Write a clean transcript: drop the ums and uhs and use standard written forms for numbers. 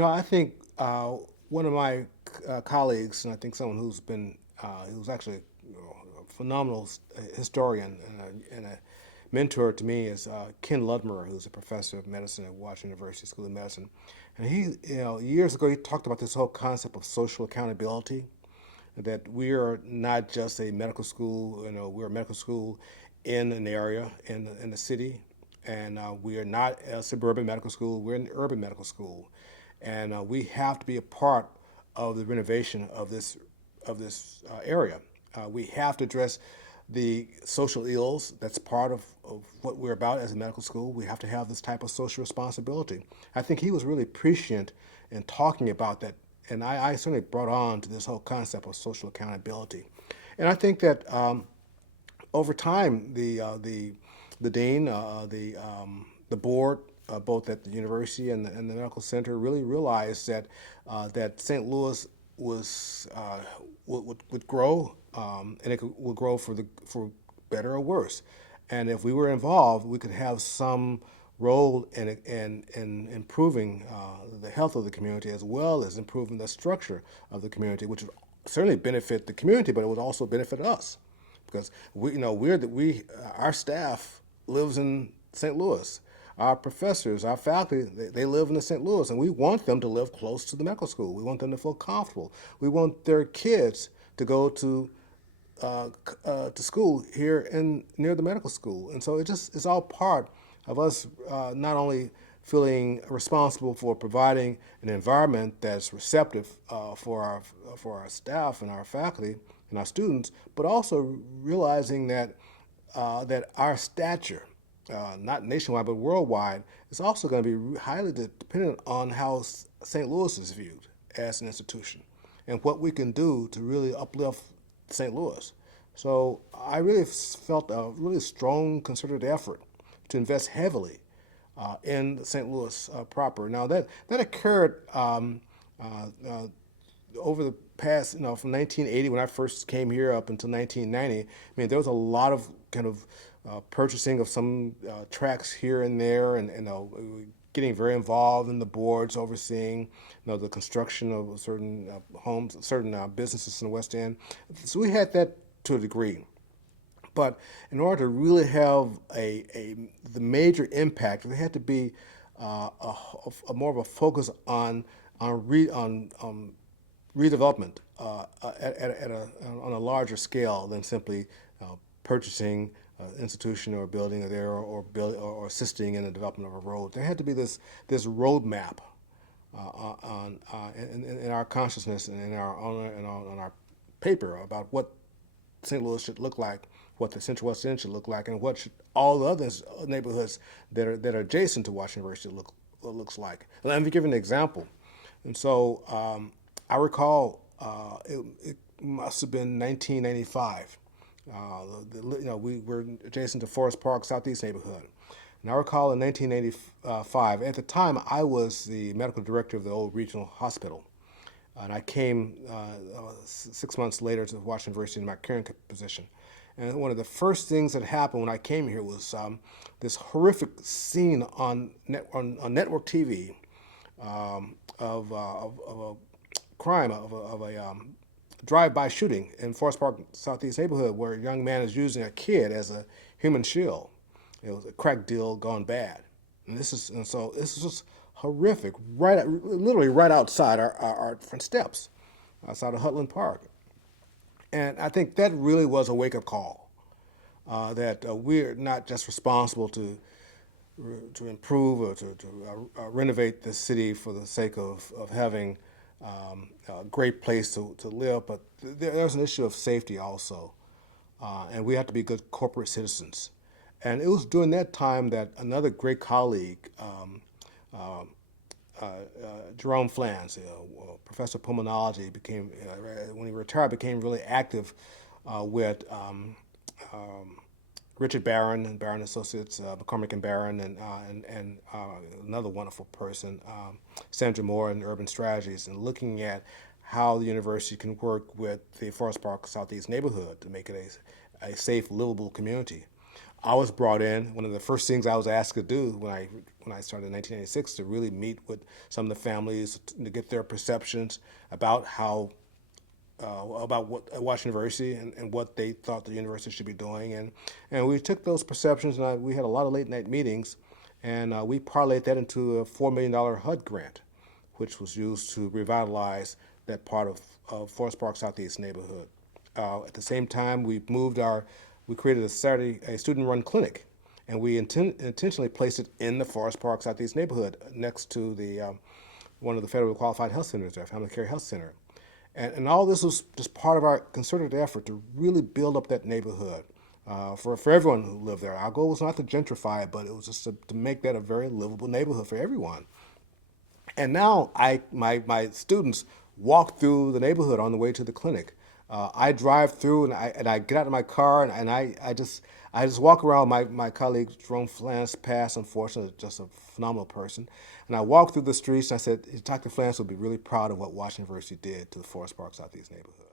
I think one of my colleagues, and I think someone who's actually a phenomenal historian and a mentor to me is Ken Ludmer, who's a professor of medicine at Washington University School of Medicine. And years ago, he talked about this whole concept of social accountability, that we are not just a medical school, we're a medical school in an area, in the city, and we are not a suburban medical school, we're an urban medical school. And we have to be a part of the renovation of this area. We have to address the social ills. That's part of what we're about as a medical school. We have to have this type of social responsibility. I think he was really prescient in talking about that, and I certainly brought on to this whole concept of social accountability. And I think that over time, the dean, the board, both at the university and the medical center, really realized that St. Louis would grow, and would grow for better or worse. And if we were involved, we could have some role in improving the health of the community as well as improving the structure of the community, which would certainly benefit the community, but it would also benefit us because our staff lives in St. Louis. Our professors, our faculty, they live in the St. Louis, and we want them to live close to the medical school. We want them to feel comfortable. We want their kids to go to school here in near the medical school, and so it's all part of us not only feeling responsible for providing an environment that's receptive for our staff and our faculty and our students, but also realizing that our stature, not nationwide but worldwide, is also going to be highly dependent on how St. Louis is viewed as an institution and what we can do to really uplift St. Louis. So I really felt a really strong concerted effort to invest heavily in St. Louis proper. Now that occurred over the past, from 1980 when I first came here up until 1990. I mean, there was a lot of kind of purchasing of some tracks here and there, and getting very involved in the boards, overseeing the construction of certain homes, certain businesses in the West End. So we had that to a degree. But in order to really have the major impact, there had to be a more of a focus on redevelopment on a larger scale than simply purchasing an institution or a building or assisting in the development of a road. There had to be this roadmap in our consciousness and on our paper about what St. Louis should look like, what the Central West End should look like, and what should all the other neighborhoods that are adjacent to Washington University looks like. Let me give you an example. And so I recall it must have been 1995. We were adjacent to Forest Park Southeast neighborhood. And I recall in 1985, at the time I was the medical director of the old regional hospital. And I came 6 months later to Washington University in my current position. And one of the first things that happened when I came here was this horrific scene on network TV of a crime, of a drive-by shooting in Forest Park Southeast neighborhood where a young man is using a kid as a human shield. It was a crack deal gone bad. So this is just horrific, literally right outside our front steps, outside of Hutland Park. And I think that really was a wake-up call, that we're not just responsible to improve or to renovate the city for the sake of having a great place to live, but there's an issue of safety also. And we have to be good corporate citizens. And it was during that time that another great colleague, Jerome Flans, professor of pulmonology, when he retired, became really active with Richard Barron and Barron Associates, McCormick and Barron, and another wonderful person, Sandra Moore, in Urban Strategies, and looking at how the university can work with the Forest Park Southeast neighborhood to make it a safe, livable community. I was brought in. One of the first things I was asked to do when I started in 1986 to really meet with some of the families to get their perceptions about how about what Washington University and what they thought the university should be doing, and we took those perceptions and we had a lot of late night meetings, and we parlayed that into a $4 million HUD grant, which was used to revitalize that part of Forest Park Southeast neighborhood. At the same time, we created a student-run clinic, and we intentionally placed it in the Forest Park Southeast neighborhood next to the one of the federally qualified health centers there, Family Care Health Center. And all this was just part of our concerted effort to really build up that neighborhood for everyone who lived there. Our goal was not to gentrify it, but it was just to make that a very livable neighborhood for everyone. And now my students walk through the neighborhood on the way to the clinic. I drive through and I get out of my car and I just walk around. My colleague Jerome Flans passed, unfortunately, just a phenomenal person. And I walked through the streets and I said, Dr. Flans would be really proud of what Washington University did to the Forest Park Southeast neighborhood.